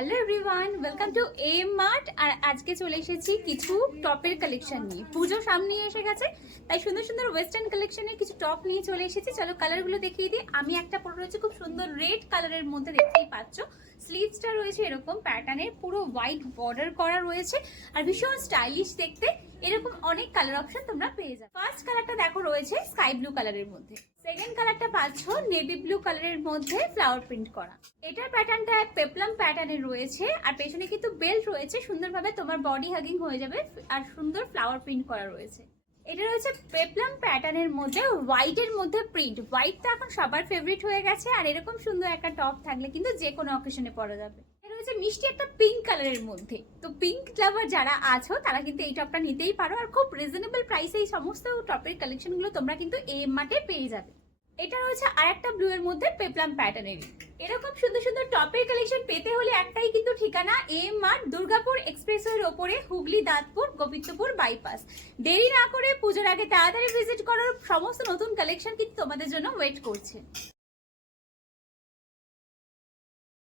Hello everyone welcome to M Mart আর আজকে চলে এসেছি কিছু টপের কালেকশন নিয়ে। পুজো সামনে এসে গেছে, তাই সুন্দর সুন্দর ওয়েস্টার্ন কালেকশনের কিছু টপ নিয়ে চলে এসেছি। চলো কালারগুলো দেখিয়ে দিই। আমি একটা পরে রয়েছে, খুব সুন্দর রেড কালারের মধ্যে দেখতেই পাচ্ছ। স্লিভসটা রয়েছে এরকম প্যাটার্নের পুরো হোয়াইট বর্ডার করা রয়েছে। আর ভীষণ স্টাইলিশ দেখতে, এরকম অনেক কালার অপশন তোমরা পেয়ে যাবে। ফার্স্ট কালারটা দেখো রয়েছে স্কাই ব্লু কালারের মধ্যে। সেকেন্ড কালারটা পাচ্ছ নেভি ব্লু কালারের মধ্যে ফ্লাওয়ার প্রিন্ট করা। এটার প্যাটার্নটা পেপলাম প্যাটার্নের রয়েছে, আর পেছনে কিন্তু বেল্ট রয়েছে, সুন্দরভাবে তোমার বডি হাগিং হয়ে যাবে, আর সুন্দর ফ্লাওয়ার প্রিন্ট করা রয়েছে। এটা রয়েছে পেপলাম প্যাটার্নের মধ্যে হোয়াইটের মধ্যে প্রিন্ট হোয়াইটটা এখন সবার ফেভারিট হয়ে গেছে, আর এরকম সুন্দর একটা টপ থাকলে কিন্তু যে কোনো অকেশনে পরা যাবে। রয়েছে মিষ্টি একটা পিঙ্ক কালারের মধ্যে। তো পিঙ্ক লাভার যারা আছো, তারা কিন্তু এই টপটা নিতেই পারো। আর খুব রিজনেবল প্রাইসে এই সমস্ত টপের কালেকশনগুলো তোমরা কিন্তু এম মার্টে পেয়ে যাবে। এটা রয়েছে আর একটা ব্লু এর মধ্যে পেপলাম প্যাটার্নের এরকম সুন্দর সুন্দর টপের কালেকশন পেতে হলে একটাই কিন্তু ঠিকানা এম মার্ট দুর্গাপুর এক্সপ্রেসওয়ের ওপরে, হুগলি, দাঁতপুর, গোবিন্দপুর বাইপাস দেরি না করে পুজোর আগে তাড়াতাড়ি ভিজিট করার সমস্ত নতুন কালেকশন কিন্তু তোমাদের জন্য ওয়েট করছে।